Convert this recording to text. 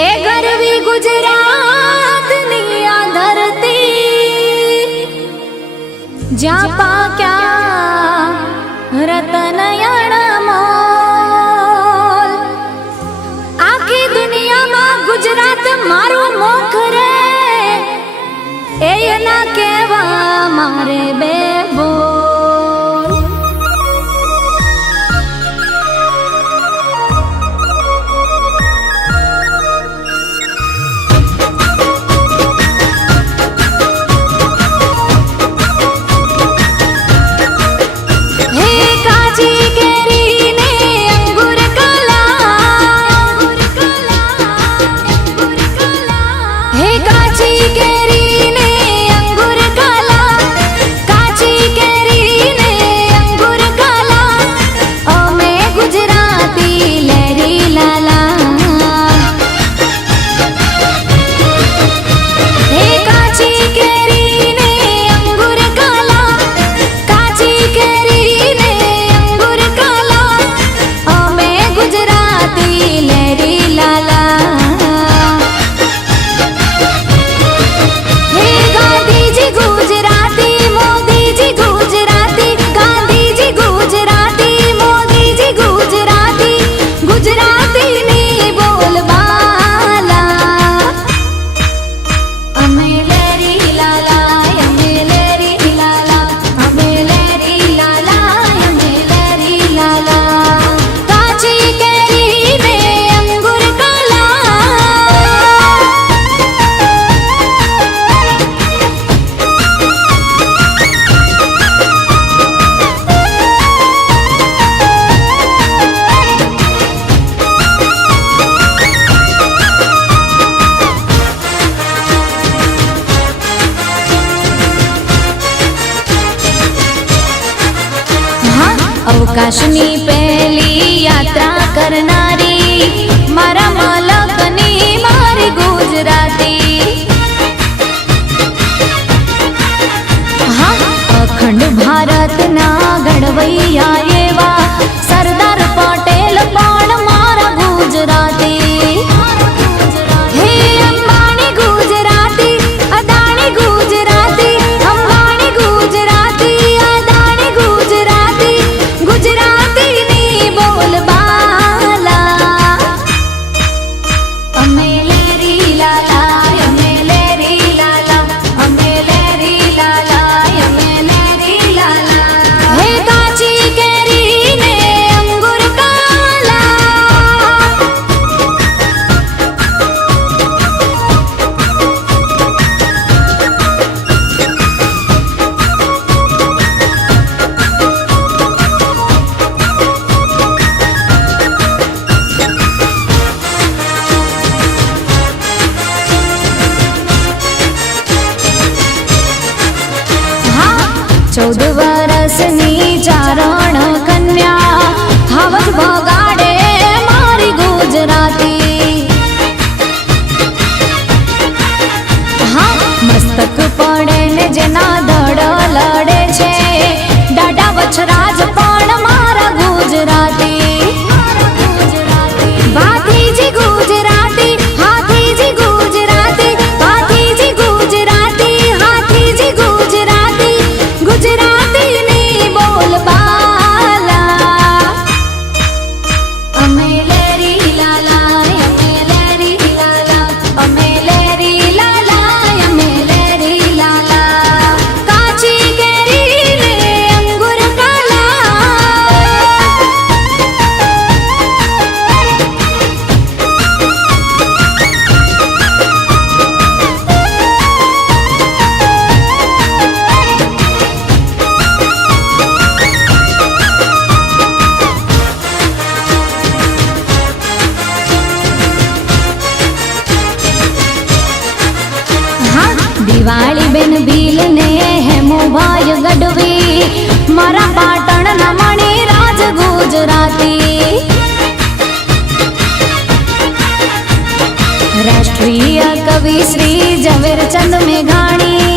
ए गरवी गुजरात निया धरती ज्या पाक्या रतन अणमोल आखी दुनिया में गुजरात मारू मुख रे ए ना केवा मारे बेबो अवकाशनी पहली यात्रा करनारी मारा मलकनी मारी गुजराती हाँ अखंड भारत ना घड़वैया एवा सरदार पटेल पण मारा गुजराती हे अंबानी गुजराती अदानी गुजराती अंबानी गुजराती अदानी गुजराती गुजराती नी बोल बाला अमेलेरी लाला अमेलेरी लाला अमेलेरी लाला अमेलेरी लाला हे काची केरी ने अंगूर काला हाँ 14 वर्षनी चारण कन्या हवज बगाड़े मारी गुजराती हाँ मस्तक पड़े ने जेना धड़ लड़े छे डाडा वछराज पण मारा गुजराती भातीजी गुजराती हाथीजी गुजराती भातीजी गुजराती हाथीजी गुजराती गुजराती नी बोल बाला अमेलेरी लाला अमेलेरी लाला अमेलेरी लाला अमेलेरी लाला काची केरी ने अंगूर काला हाँ दिवाળી बेन भील ने हेमो भाई गढ़वी मारा पाटण ना मणि राज गुजराती राष्ट्रीय कवि श्री झवेरचंद मेघाणी